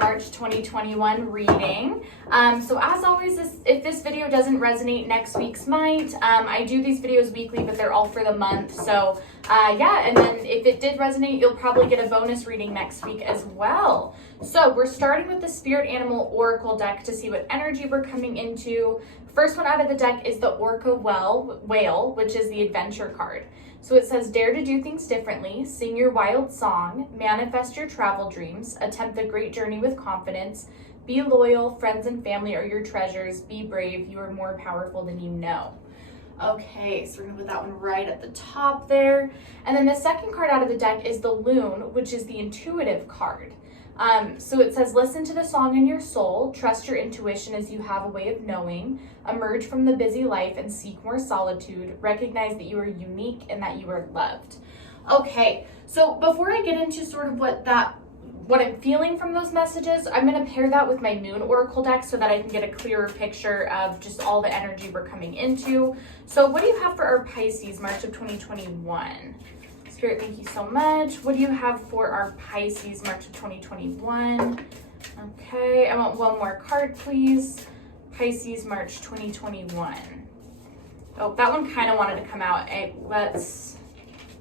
March 2021 reading. So as always, if this video doesn't resonate, next week's might. I do these videos weekly, but they're all for the month. So yeah, and then if it did resonate, you'll probably get a bonus reading next week as well. So we're starting with the Spirit Animal Oracle deck to see what energy we're coming into. First one out of the deck is the Orca Whale, which is the adventure card. So it says, dare to do things differently, sing your wild song, manifest your travel dreams, attempt the great journey with confidence, be loyal, friends and family are your treasures, be brave, you are more powerful than you know. Okay, so we're gonna put that one right at the top there. And then the second card out of the deck is the Loon, which is the intuitive card. So it says, listen to the song in your soul, trust your intuition as you have a way of knowing, emerge from the busy life and seek more solitude, recognize that you are unique and that you are loved. Okay, so before I get into sort of what I'm feeling from those messages, I'm going to pair that with my Moon Oracle deck so that I can get a clearer picture of just all the energy we're coming into. So what do you have for our Pisces, March of 2021? Spirit, thank you so much. What do you have for our Pisces, March of 2021? Okay, I want one more card, please. Pisces, March 2021. Oh, that one kind of wanted to come out. Let's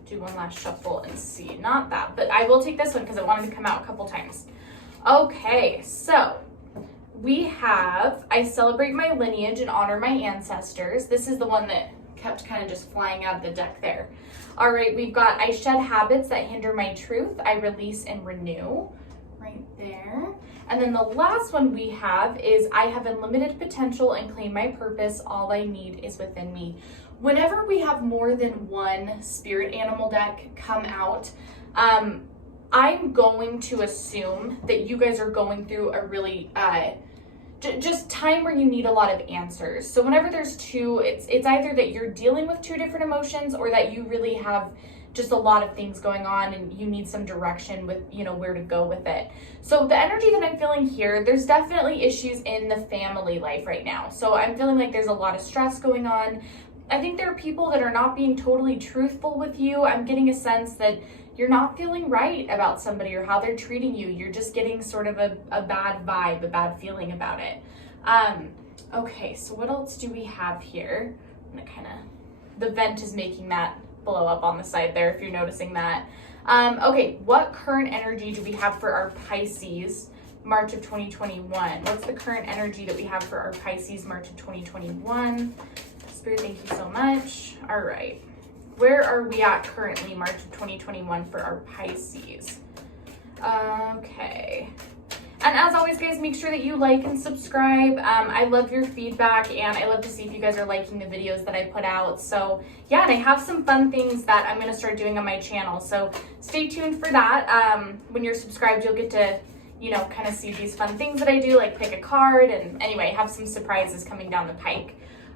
do one last shuffle and see. Not that, but I will take this one because it wanted to come out a couple times. Okay, so we have, I celebrate my lineage and honor my ancestors. This is the one that kept kind of just flying out of the deck there. All right, we've got I shed habits that hinder my truth. I release and renew, right there. And then the last one we have is I have unlimited potential and claim my purpose. All I need is within me. Whenever we have more than one spirit animal deck come out, I'm going to assume that you guys are going through a really just time where you need a lot of answers. So whenever there's two, it's either that you're dealing with two different emotions or that you really have just a lot of things going on and you need some direction with, you know, where to go with it. So the energy that I'm feeling here, there's definitely issues in the family life right now. So I'm feeling like there's a lot of stress going on. I think there are people that are not being totally truthful with you. I'm getting a sense that you're not feeling right about somebody or how they're treating you. You're just getting sort of a bad vibe, a bad feeling about it. Okay, so what else do we have here? I'm gonna the vent is making that blow up on the side there if you're noticing that. Okay, what current energy do we have for our Pisces, March of 2021? What's the current energy that we have for our Pisces, March of 2021? Spirit, thank you so much. All right. Where are we at currently, March of 2021 for our Pisces? Okay. And as always, guys, make sure that you like and subscribe. I love your feedback, and I love to see if you guys are liking the videos that I put out. So, yeah, and I have some fun things that I'm going to start doing on my channel. So stay tuned for that. When you're subscribed, you'll get to, you know, kind of see these fun things that I do, like pick a card. And anyway, have some surprises coming down the pike.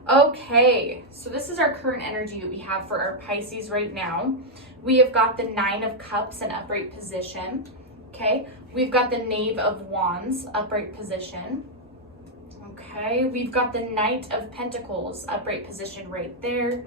Okay, so this is our current energy that we have for our Pisces right now. We have got the Nine of Cups in upright position. Okay, we've got the Knave of Wands, upright position. Okay, we've got the Knight of Pentacles, upright position right there.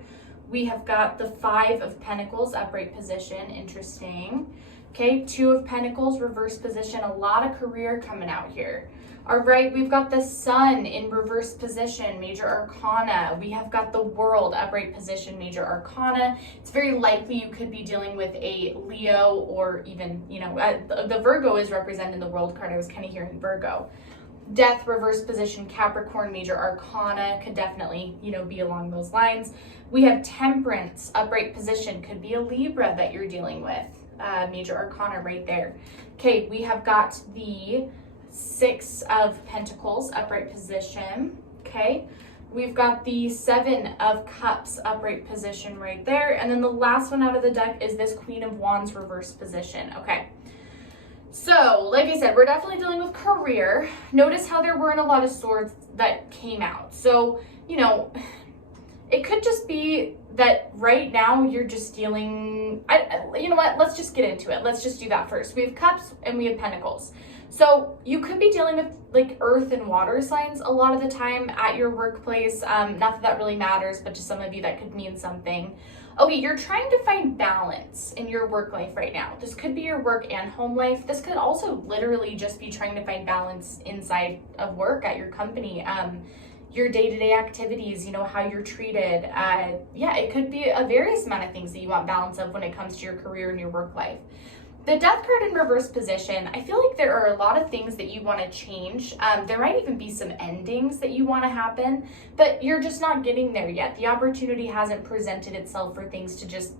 We have got the Five of Pentacles, upright position, interesting. Okay, Two of Pentacles, reverse position, a lot of career coming out here. All right, we've got the Sun in reverse position, major arcana. We have got the World, upright position, major arcana. It's very likely you could be dealing with a Leo or even, you know, the Virgo is represented in the World card. I was kind of hearing Virgo. Death, reverse position, Capricorn, major arcana, could definitely, you know, be along those lines. We have Temperance, upright position, could be a Libra that you're dealing with. Major arcana right there. Okay, we have got the Six of Pentacles, upright position. Okay, we've got the Seven of Cups, upright position right there. And then the last one out of the deck is this Queen of Wands, reverse position. Okay, so like I said, we're definitely dealing with career. Notice how there weren't a lot of swords that came out. So, you know, it could just be that right now you're just dealing, you know what, let's just get into it. Let's just do that first. We have Cups and we have Pentacles. So you could be dealing with like earth and water signs a lot of the time at your workplace. Not that that really matters, but to some of you that could mean something. Okay, you're trying to find balance in your work life right now. This could be your work and home life. This could also literally just be trying to find balance inside of work at your company. Your day-to-day activities, how you're treated. Yeah, it could be a various amount of things that you want balance of when it comes to your career and your work life. The Death card in reverse position, I feel like there are a lot of things that you want to change. There might even be some endings that you want to happen, but you're just not getting there yet. The opportunity hasn't presented itself for things to just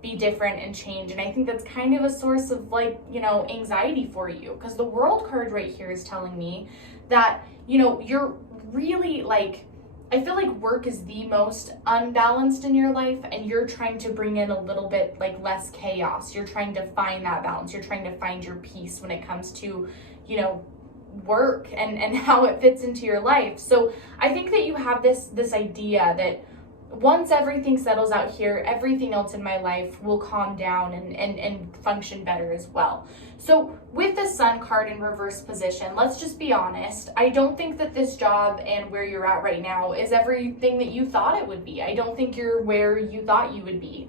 be different and change. And I think that's kind of a source of anxiety for you, because the World card right here is telling me that, you're really I feel like work is the most unbalanced in your life, and you're trying to bring in a little bit less chaos. You're trying to find that balance. You're trying to find your peace when it comes to, work and how it fits into your life. So I think that you have this idea that once everything settles out here, everything else in my life will calm down and function better as well. So with the Sun card in reverse position, let's just be honest. I don't think that this job and where you're at right now is everything that you thought it would be. I don't think you're where you thought you would be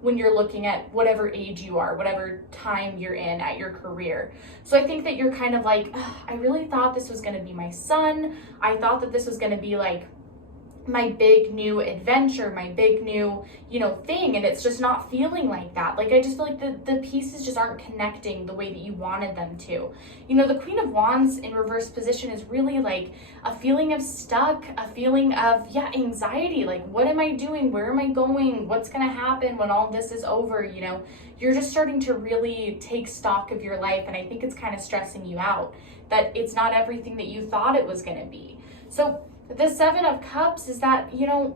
when you're looking at whatever age you are, whatever time you're in at your career. So I think that you're kind of I really thought this was going to be my sun. I thought that this was going to be my big new adventure, my big new, thing, and it's just not feeling like that. I just feel like the pieces just aren't connecting the way that you wanted them to. The Queen of Wands in reverse position is really a feeling of stuck, a feeling of, anxiety. What am I doing? Where am I going? What's going to happen when all this is over? You're just starting to really take stock of your life, and I think it's kind of stressing you out that it's not everything that you thought it was going to be. So the Seven of Cups is that,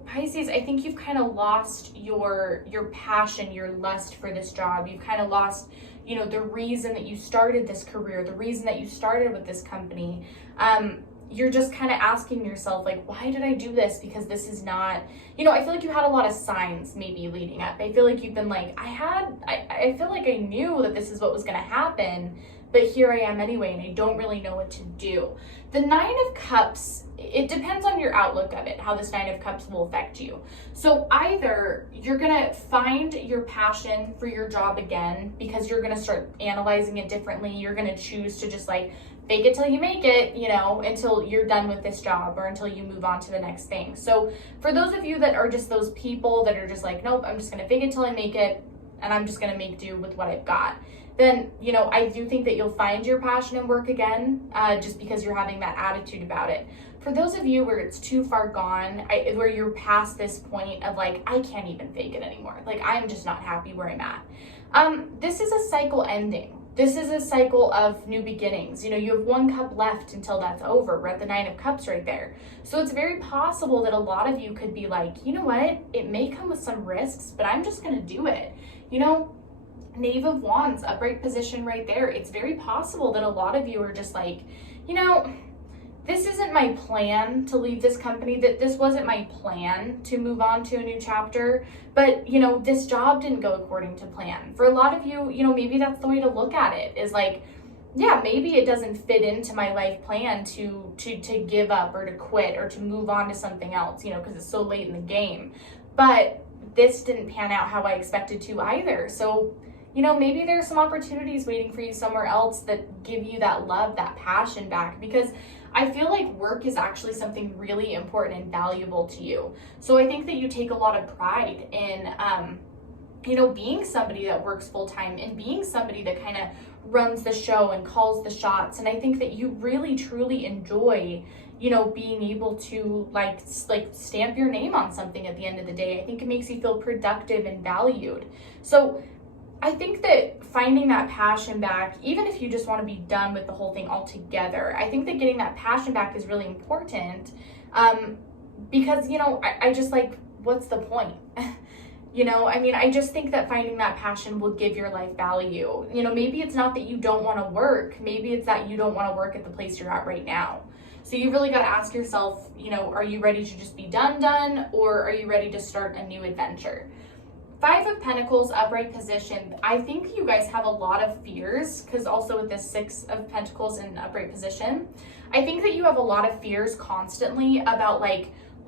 Pisces, I think you've kind of lost your passion, your lust for this job. You've kind of lost, the reason that you started this career, the reason that you started with this company. You're just kind of asking yourself, why did I do this? Because this is not, I feel like you had a lot of signs maybe leading up. I feel like you've been I feel like I knew that this is what was going to happen, but here I am anyway, and I don't really know what to do. The Nine of Cups, it depends on your outlook of it, how this Nine of Cups will affect you. So either you're gonna find your passion for your job again, because you're gonna start analyzing it differently. You're gonna choose to just fake it till you make it, until you're done with this job or until you move on to the next thing. So for those of you that are just those people that are just nope, I'm just gonna fake it till I make it, and I'm just gonna make do with what I've got, then, I do think that you'll find your passion and work again, just because you're having that attitude about it. For those of you where it's too far gone, where you're past this point of I can't even fake it anymore. I'm just not happy where I'm at. This is a cycle ending. This is a cycle of new beginnings. You have one cup left until that's over. We're at the Nine of Cups right there. So it's very possible that a lot of you could be you know what? It may come with some risks, but I'm just going to do it. Knave of Wands, upright position right there. It's very possible that a lot of you are just this isn't my plan to leave this company, that this wasn't my plan to move on to a new chapter, but this job didn't go according to plan. For a lot of you, maybe that's the way to look at it, is yeah, maybe it doesn't fit into my life plan to give up or to quit or to move on to something else, because it's so late in the game. But this didn't pan out how I expected to either. So maybe there's some opportunities waiting for you somewhere else that give you that love, that passion back, because I feel like work is actually something really important and valuable to you. So I think that you take a lot of pride in, being somebody that works full time and being somebody that kind of runs the show and calls the shots. And I think that you really truly enjoy, being able to stamp your name on something at the end of the day. I think it makes you feel productive and valued. So I think that finding that passion back, even if you just want to be done with the whole thing altogether, I think that getting that passion back is really important, because, I just what's the point? I just think that finding that passion will give your life value. Maybe it's not that you don't want to work. Maybe it's that you don't want to work at the place you're at right now. So you really got to ask yourself, are you ready to just be done, or are you ready to start a new adventure? Five of Pentacles, upright position. I think you guys have a lot of fears, because also with this Six of Pentacles in upright position, I think that you have a lot of fears constantly about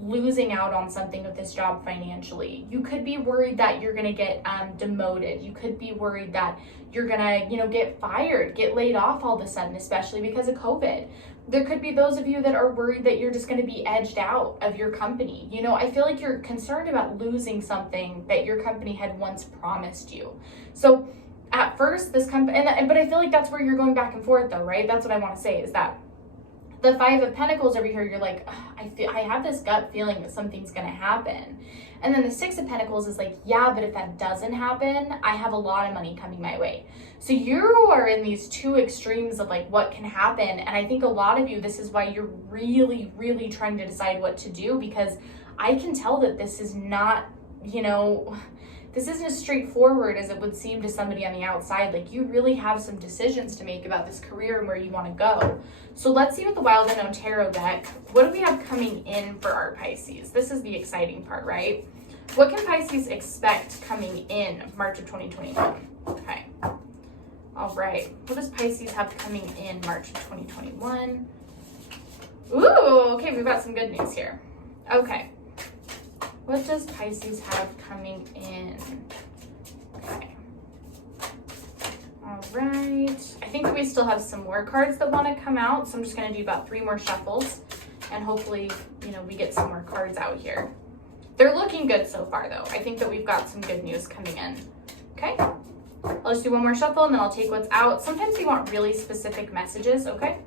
losing out on something with this job financially. You could be worried that you're going to get demoted. You could be worried that you're going to, you know, get fired, get laid off all of a sudden, especially because of COVID. There could be those of you that are worried that you're just going to be edged out of your company. You know, I feel like you're concerned about losing something that your company had once promised you. So at first, this company, but I feel like that's where you're going back and forth though, right? That's what I want to say, is that the Five of Pentacles over here, you're like, I have this gut feeling that something's going to happen. And then the Six of Pentacles is like, yeah, but if that doesn't happen, I have a lot of money coming my way. So you are in these two extremes of like what can happen. And I think a lot of you, this is why you're really, really trying to decide what to do, because I can tell that this is not, you know, this isn't as straightforward as it would seem to somebody on the outside. Like, you really have some decisions to make about this career and where you want to go. So let's see with the Wild Unknown Tarot deck, what do we have coming in for our Pisces? This is the exciting part, right? What can Pisces expect coming in March of 2021? Okay. All right. What does Pisces have coming in March of 2021? Ooh, okay, we've got some good news here. Okay. What does Pisces have coming in? Okay. All right. I think that we still have some more cards that want to come out, so I'm just going to do about 3 more shuffles, and hopefully, you know, we get some more cards out here. They're looking good so far, though. I think that we've got some good news coming in. Okay. I'll just do 1 more shuffle, and then I'll take what's out. Sometimes we want really specific messages, okay?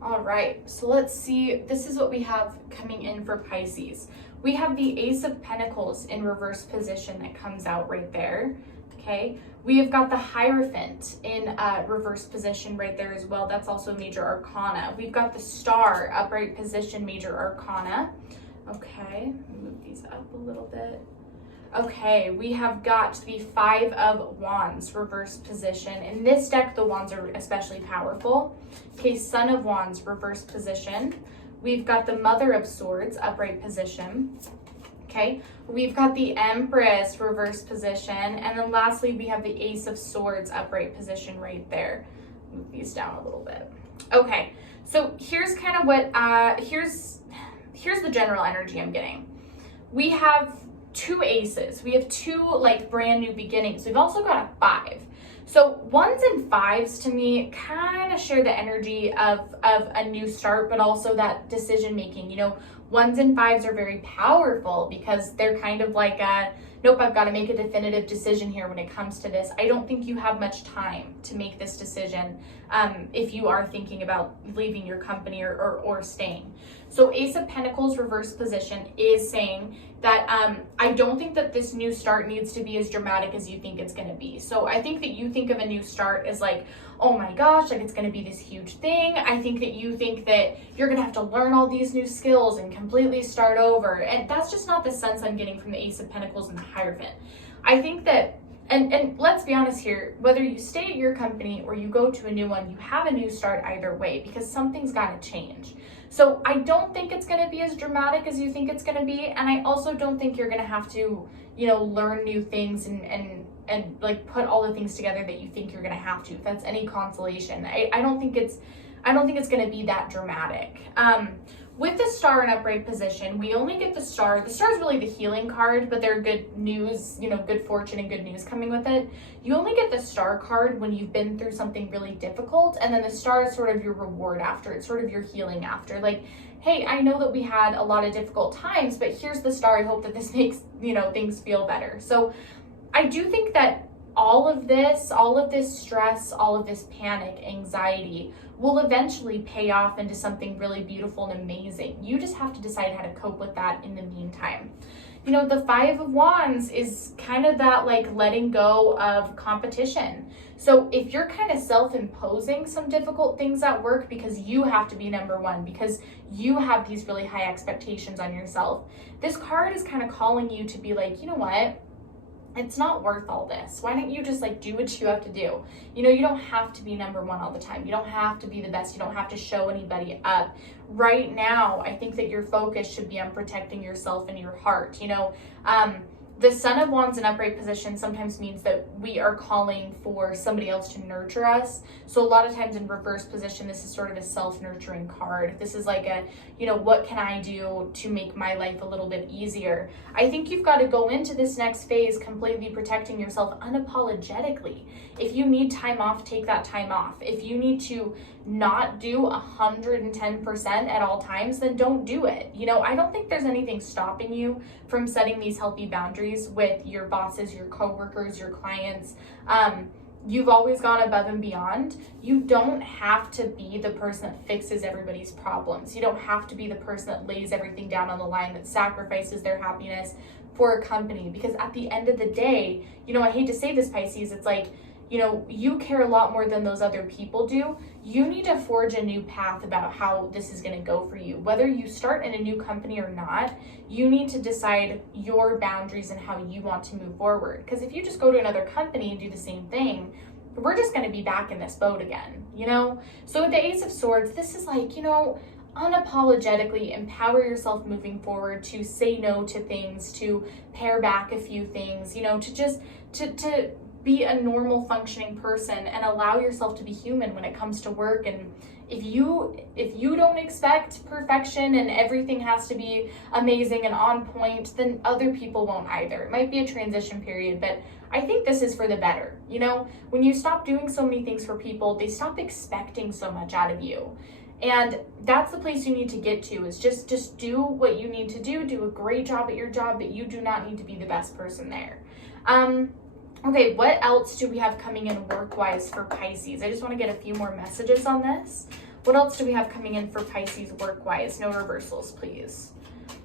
All right. So let's see. This is what we have coming in for Pisces. We have the Ace of Pentacles in reverse position that comes out right there, okay? We have got the Hierophant in reverse position right there as well. That's also Major Arcana. We've got the Star, upright position, Major Arcana. Okay, move these up a little bit. Okay, we have got the Five of Wands, reverse position. In this deck, the wands are especially powerful. Okay, Son of Wands, reverse position. We've got the Mother of Swords, upright position. Okay, we've got the Empress, reverse position. And then lastly, we have the Ace of Swords, upright position right there. Move these down a little bit. Okay, so here's kind of what, here's the general energy I'm getting. We have 2 aces. We have 2 like brand new beginnings. We've also got a 5. So 1s and 5s to me kind of share the energy of a new start, but also that decision making. You know, 1s and 5s are very powerful because they're kind of like nope, I've got to make a definitive decision here when it comes to this. I don't think you have much time to make this decision if you are thinking about leaving your company or staying. So Ace of Pentacles reverse position is saying that I don't think that this new start needs to be as dramatic as you think it's going to be. So I think that you think of a new start as like, oh my gosh, like it's going to be this huge thing. I think that you think that you're going to have to learn all these new skills and completely start over. And that's just not the sense I'm getting from the Ace of Pentacles and the Hierophant. I think that, and let's be honest here, whether you stay at your company or you go to a new one, you have a new start either way because something's got to change. So I don't think it's going to be as dramatic as you think it's going to be. And I also don't think you're going to have to, you know, learn new things and like put all the things together that you think you're going to have to, if that's any consolation. I don't think it's going to be that dramatic. With the Star in upright position, we only get the Star. The Star is really the healing card, but they're good news, you know, good fortune and good news coming with it. You only get the Star card when you've been through something really difficult, and then the Star is sort of your reward after. It's sort of your healing after. Like, hey, I know that we had a lot of difficult times, but here's the Star. I hope that this makes, you know, things feel better. So I do think that all of this stress, all of this panic, anxiety will eventually pay off into something really beautiful and amazing. You just have to decide how to cope with that in the meantime. You know, the Five of Wands is kind of that like letting go of competition. So if you're kind of self-imposing some difficult things at work because you have to be number one, because you have these really high expectations on yourself, this card is kind of calling you to be like, you know what? It's not worth all this. Why don't you just like do what you have to do? You know, you don't have to be number one all the time. You don't have to be the best. You don't have to show anybody up. Right now, I think that your focus should be on protecting yourself and your heart. You know, the Sun of Wands in upright position sometimes means that we are calling for somebody else to nurture us. So a lot of times in reverse position, this is sort of a self-nurturing card. This is like a, you know, what can I do to make my life a little bit easier? I think you've got to go into this next phase completely protecting yourself unapologetically. If you need time off, take that time off. If you need to not do 110% at all times, then don't do it. You know, I don't think there's anything stopping you from setting these healthy boundaries with your bosses, your coworkers, your clients. You've always gone above and beyond. You don't have to be the person that fixes everybody's problems. You don't have to be the person that lays everything down on the line, that sacrifices their happiness for a company. Because at the end of the day, you know, I hate to say this, Pisces, it's like, you know, you care a lot more than those other people do. You need to forge a new path about how this is going to go for you. Whether you start in a new company or not, you need to decide your boundaries and how you want to move forward. Because if you just go to another company and do the same thing, we're just going to be back in this boat again, you know? So with the Ace of Swords, this is like, you know, unapologetically empower yourself moving forward, to say no to things, to pare back a few things, you know, to just, to be a normal functioning person and allow yourself to be human when it comes to work. And if you don't expect perfection and everything has to be amazing and on point, then other people won't either. It might be a transition period, but I think this is for the better. You know, when you stop doing so many things for people, they stop expecting so much out of you. And that's the place you need to get to, is just do what you need to do a great job at your job, but you do not need to be the best person there. Okay, what else do we have coming in work-wise for Pisces? I just want to get a few more messages on this. What else do we have coming in for Pisces work-wise? No reversals, please.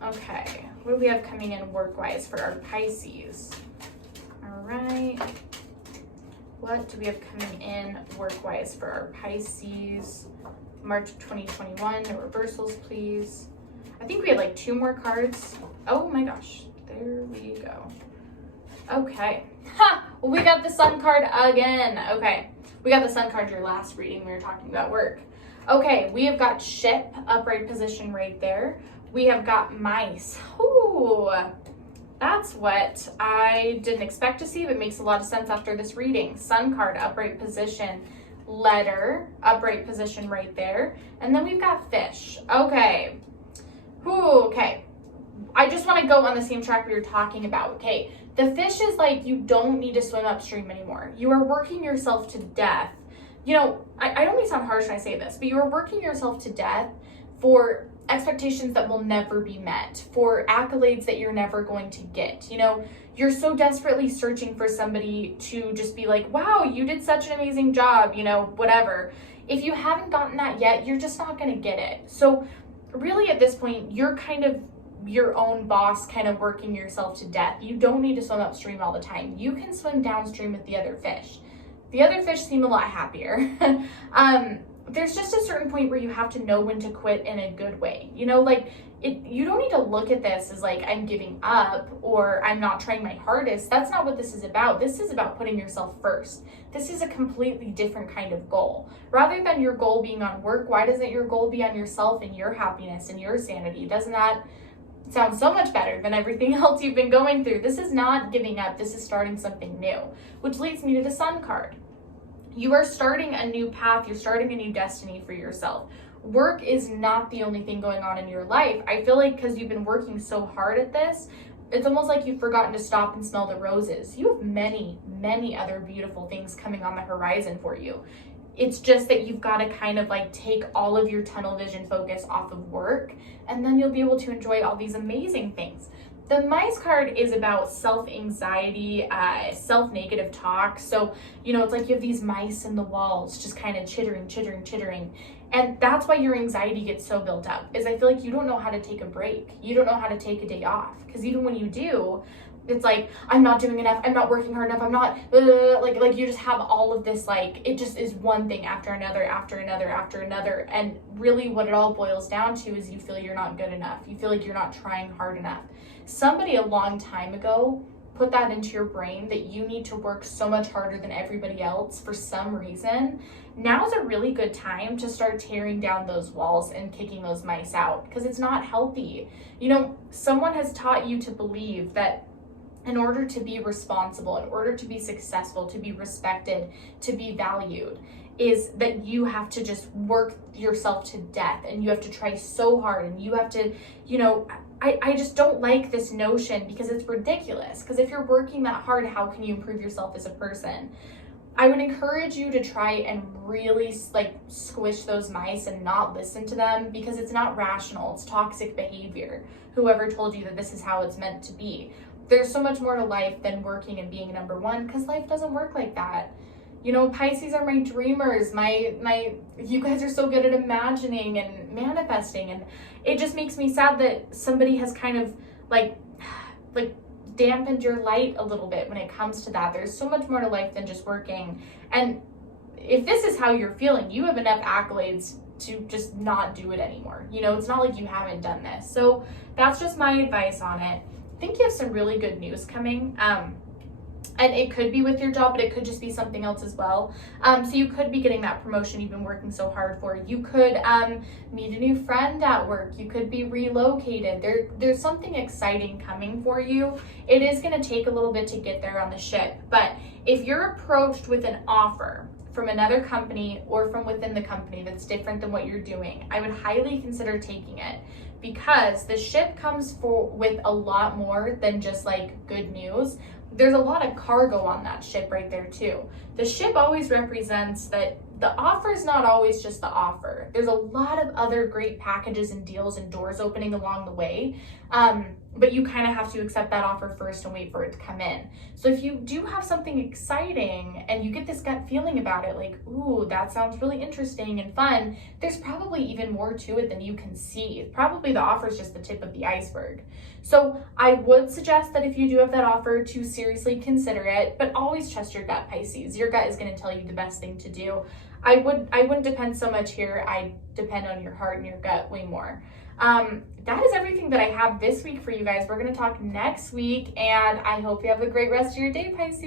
Okay, what do we have coming in work-wise for our Pisces? All right. What do we have coming in work-wise for our Pisces? March of 2021, no reversals, please. I think we had like 2 more cards. Oh my gosh, there we go. Okay. Ha! Well, we got the Sun card again. Okay. We got the Sun card your last reading. We were talking about work. Okay. We have got ship, upright position right there. We have got mice. Ooh. That's what I didn't expect to see, but makes a lot of sense after this reading. Sun card, upright position. Letter, upright position right there. And then we've got fish. Okay. Ooh, okay. I just want to go on the same track we were talking about. Okay. The fish is like, you don't need to swim upstream anymore. You are working yourself to death. You know, I don't mean to sound harsh when I say this, but you are working yourself to death for expectations that will never be met, for accolades that you're never going to get. You know, you're so desperately searching for somebody to just be like, wow, you did such an amazing job, you know, whatever. If you haven't gotten that yet, you're just not going to get it. So really at this point, you're kind of your own boss, kind of working yourself to death. You don't need to swim upstream all the time. You can swim downstream with the other fish. The other fish seem a lot happier. There's just a certain point where you have to know when to quit in a good way. You know, like you don't need to look at this as like, I'm giving up or I'm not trying my hardest. That's not what this is about. This is about putting yourself first. This is a completely different kind of goal. Rather than your goal being on work, why doesn't your goal be on yourself and your happiness and your sanity? Doesn't that sounds so much better than everything else you've been going through? This is not giving up. This is starting something new, which leads me to the Sun card. You are starting a new path. You're starting a new destiny for yourself. Work is not the only thing going on in your life. I feel like because you've been working so hard at this, it's almost like you've forgotten to stop and smell the roses. You have many, many other beautiful things coming on the horizon for you. It's just that you've got to kind of like take all of your tunnel vision focus off of work, and then you'll be able to enjoy all these amazing things. The mice card is about self-anxiety, self-negative talk. So, you know, it's like you have these mice in the walls just kind of chittering. And that's why your anxiety gets so built up, is I feel like you don't know how to take a break. You don't know how to take a day off. Because even when you do, it's like, I'm not doing enough. I'm not working hard enough. I'm not, like you just have all of this, like, it just is one thing after another. And really what it all boils down to is you feel you're not good enough. You feel like you're not trying hard enough. Somebody a long time ago put that into your brain that you need to work so much harder than everybody else for some reason. Now's a really good time to start tearing down those walls and kicking those mice out, because it's not healthy. You know, someone has taught you to believe that in order to be responsible, in order to be successful, to be respected, to be valued, is that you have to just work yourself to death, and you have to try so hard, and you have to, you know, I just don't like this notion, because it's ridiculous. Because if you're working that hard, how can you improve yourself as a person? I would encourage you to try and really like squish those mice and not listen to them, because it's not rational. It's toxic behavior. Whoever told you that this is how it's meant to be. There's so much more to life than working and being number one, because life doesn't work like that. You know, Pisces are my dreamers. You guys are so good at imagining and manifesting, and it just makes me sad that somebody has kind of like dampened your light a little bit when it comes to that. There's so much more to life than just working. And if this is how you're feeling, you have enough accolades to just not do it anymore. You know, it's not like you haven't done this. So that's just my advice on it. I think you have some really good news coming. And it could be with your job, but it could just be something else as well. So you could be getting that promotion you've been working so hard for. You could meet a new friend at work. You could be relocated. There's something exciting coming for you. It is going to take a little bit to get there on the ship. But if you're approached with an offer from another company or from within the company that's different than what you're doing, I would highly consider taking it, because the ship comes with a lot more than just like good news. There's a lot of cargo on that ship right there too. The ship always represents that the offer is not always just the offer. There's a lot of other great packages and deals and doors opening along the way. But you kind of have to accept that offer first and wait for it to come in. So if you do have something exciting and you get this gut feeling about it, like, ooh, that sounds really interesting and fun, there's probably even more to it than you can see. Probably the offer is just the tip of the iceberg. So I would suggest that if you do have that offer, to seriously consider it, but always trust your gut, Pisces. Your gut is going to tell you the best thing to do. I wouldn't depend so much here. I depend on your heart and your gut way more. That is everything that I have this week for you guys. We're going to talk next week, and I hope you have a great rest of your day, Pisces.